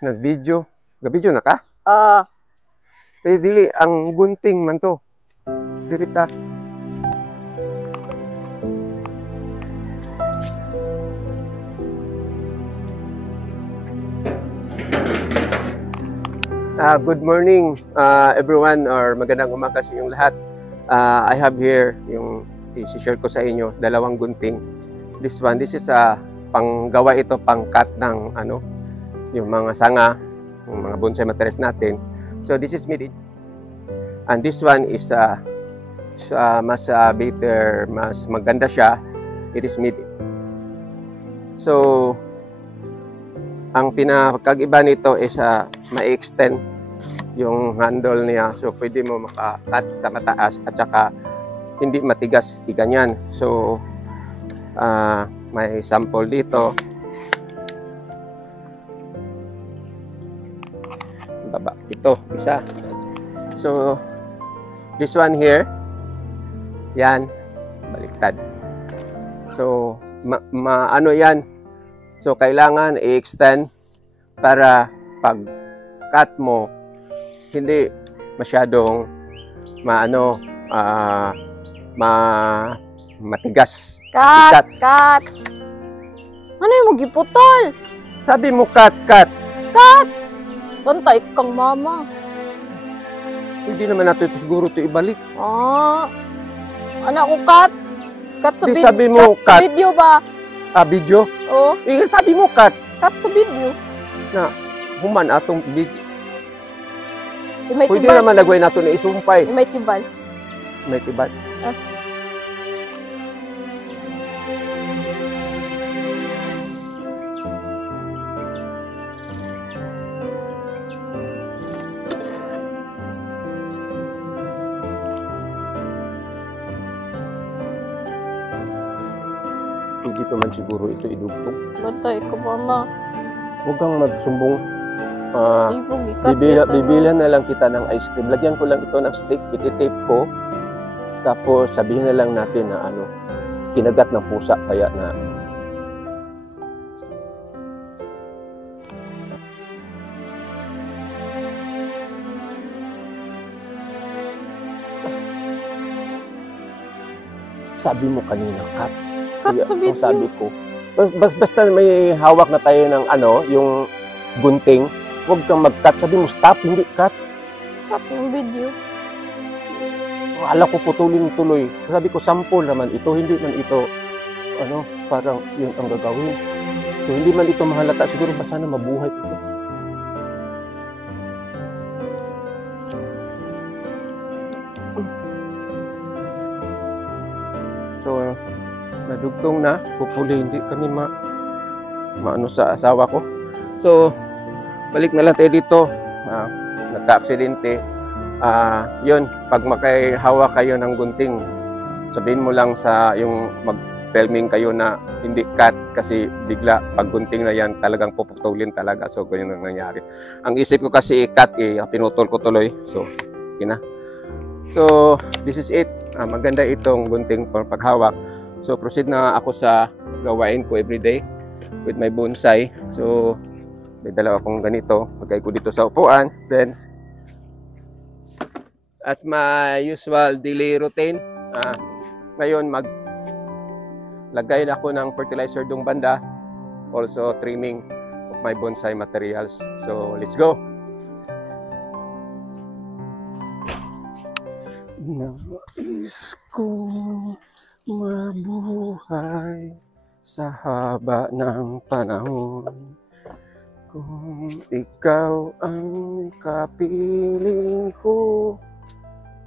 Nag-video. Ga-video na ka? Ah, Dili, ang gunting man to. Dirita. Good morning, everyone, or magandang umaga sa inyong lahat. I have here yung i-share ko sa inyo, dalawang gunting. This is panggawa ito, pang-cut ng yung mga sanga, yung mga bonsai materials natin. So this is made in, and this one is mas better, mas maganda siya. It is made. So ang pinakaiba nito is ma-extend yung handle niya, so pwede mo maka-cut sa mataas at saka hindi matigas ganyan. So may sample dito, baba ito isa. So this one here, yan, baliktad. So ano yan, so kailangan i-extend para pag cut mo hindi masyadong matigas. cut. Ano yung magiputol? Sabi mo cut. Bantay kang mama. Hindi naman natin ito siguro ito ibalik. Anak ko cut. Cut sa Di video. sabi mo Cut sa cut. video ba? Video? Oo. Sabi mo cut. Cut sa video. Na human atong video. May Pwede tibal. naman nagawin nato na isumpay. May tibal. May tibad. Hindi pa man siguro ito idugtong. Bantay ka mama. Huwag kang magsumbong. Ibog ikat. Bibilan na lang kita ng ice cream. Lagyan ko lang ito ng stick, ititape ko. Tapos sabihin na lang natin na kinagat ng pusa kaya na sabi mo kanina cut. Cut sa video. Sabi ko. Basta may hawak na tayo ng yung gunting. Huwag kang mag-cut. Sabi mo, stop, hindi cut. Cut ng video. Akala ko putulin tuloy. Sabi ko, sample naman ito. Hindi man ito, parang yun ang gagawin. So, hindi man ito mahalata. Siguro ba sana mabuhay ito. So, nadugtong na. Hopefully, hindi kami maano sa asawa ko. So, balik na lang tayo dito. Nagka-aksidente. Yun, pag makihawak kayo ng gunting, sabihin mo lang sa yung mag-filming kayo na hindi cut kasi bigla pag gunting na yan talagang puputulin talaga. So, ganyan ang nangyari. Ang isip ko kasi i-cut, pinutol ko tuloy. So, okay na. So, this is it. Maganda itong gunting for paghawak. So, proceed na ako sa gawain ko everyday with my bonsai. So, may dalawa akong ganito. Magay ko dito sa upuan. Then, at my usual daily routine, ngayon maglagay na ako ng fertilizer dong banda. Also, trimming of my bonsai materials. So, let's go! Nais ko mabuhay sa haba ng panahon. Kung ikaw ang kapiling ko,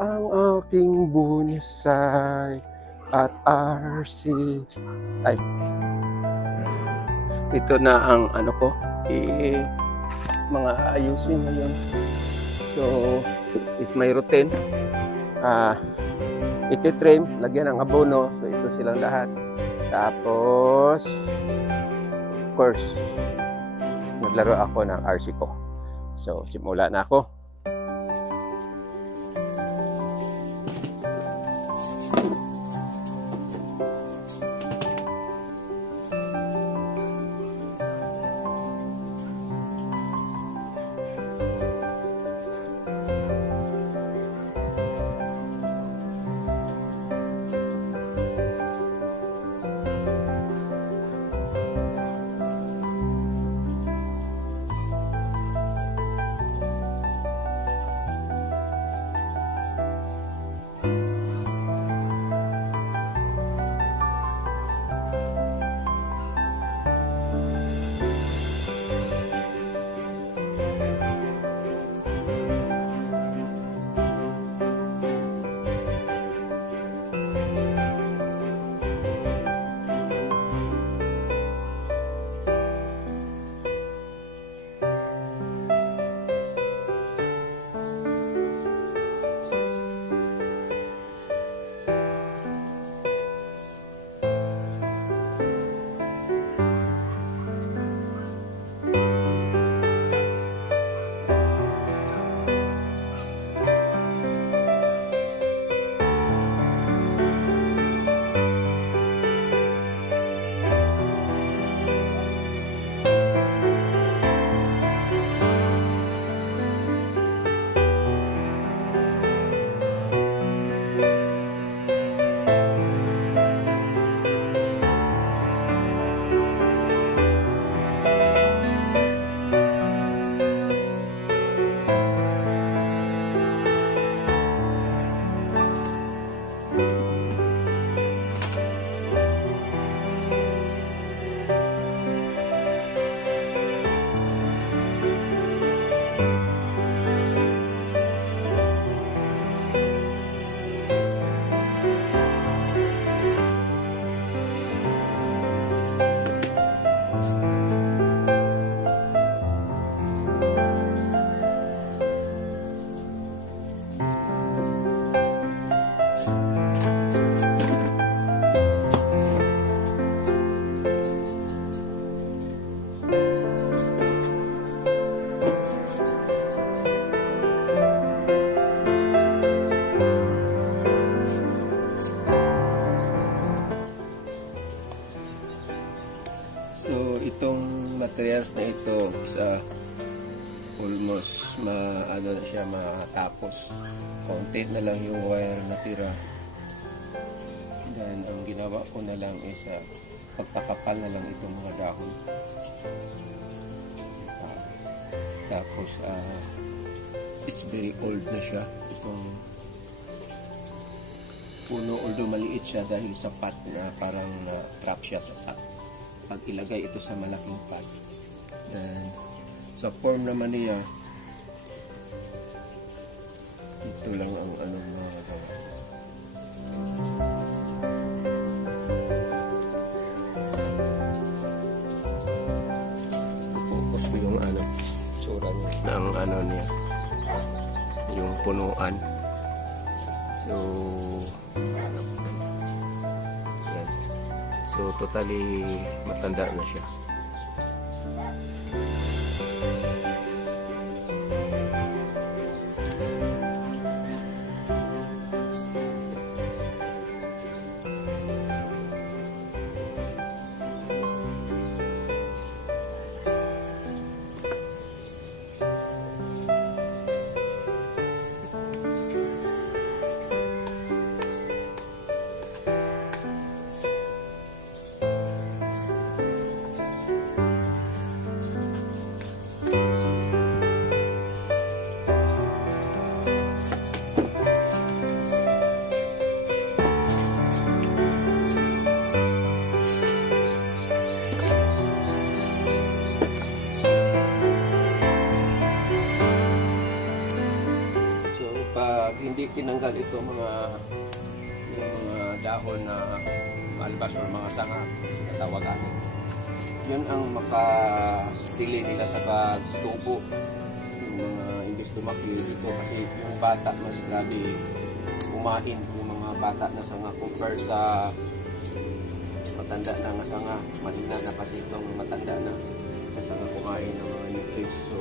ang aking bonsai at RC. Ay, ito na ang ko, mga ayusin na yun. So, it's my routine. Iti-trim, lagyan ng abono. So, ito silang lahat. Tapos, of course, naglaro ako ng RC ko. So, simula na ako. ano na siya matapos. Konti na lang yung wire na tira. Then ang ginawa ko na lang is pagpakapal na lang itong mga dahon. Tapos it's very old na siya itong puno, although maliit siya dahil sa pot na parang trap siya sa pot. Pag ilagay ito sa malaking pot, then sa form naman niya, ito lang ang anong magawa. Focus ko yung tsura niya ng niya, yung punuan. So yan. So totally matanda na siya. Hindi tinanggal ito yung mga dahon na malbas o mga sanga, sinatawagan. Yun ang makadili nila sa pagtubo. Yung mga imbis lumaki dito kasi yung bata mas grabe kumain yung mga bata na sanga compare sa matanda na nga sanga. Mahina na kasi itong matanda na sanga kumain ng mga nutrients. So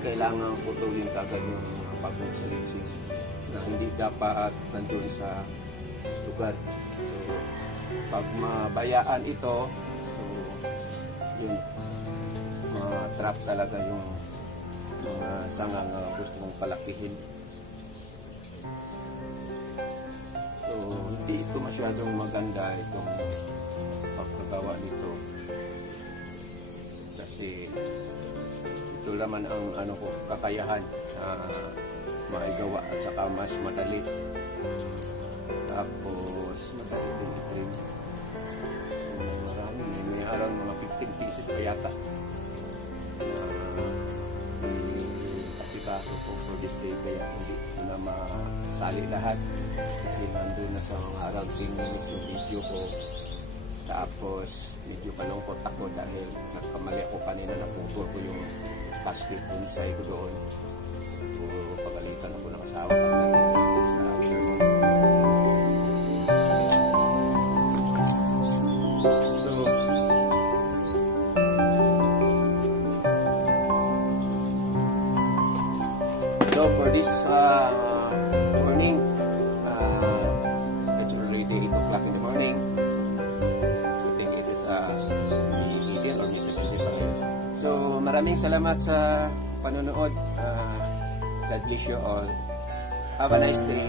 kailangan putulin kagad yung mga pagkasalisi na hindi dapat nandun sa tugat. So, pag mabayaan ito, so, yun, ma-trap talaga yung mga sanga na gusto mong palakihin. So, hindi ito masyadong maganda itong pagkagawa nito. Kasi ito naman ang kakayahan maigawa at saka mas madali. Tapos madali din i-trim. Marami, may around mga 15 pieces pa yata na asikaso ko for this day, kaya hindi ko na masali lahat kasi nandun na sa mga around 10 minutes yung video ko. Tapos medyo malungkot ako dahil nagkamali ako kanina, naputol ko yung plastic dun sa ko doon. So, pagalitan ako ng asawa pagdating sa afternoon. So for this morning, it's already 8 o'clock in the morning. So I think it is medium or 75. So maraming salamat sa panonood. God bless you all. Have a nice day.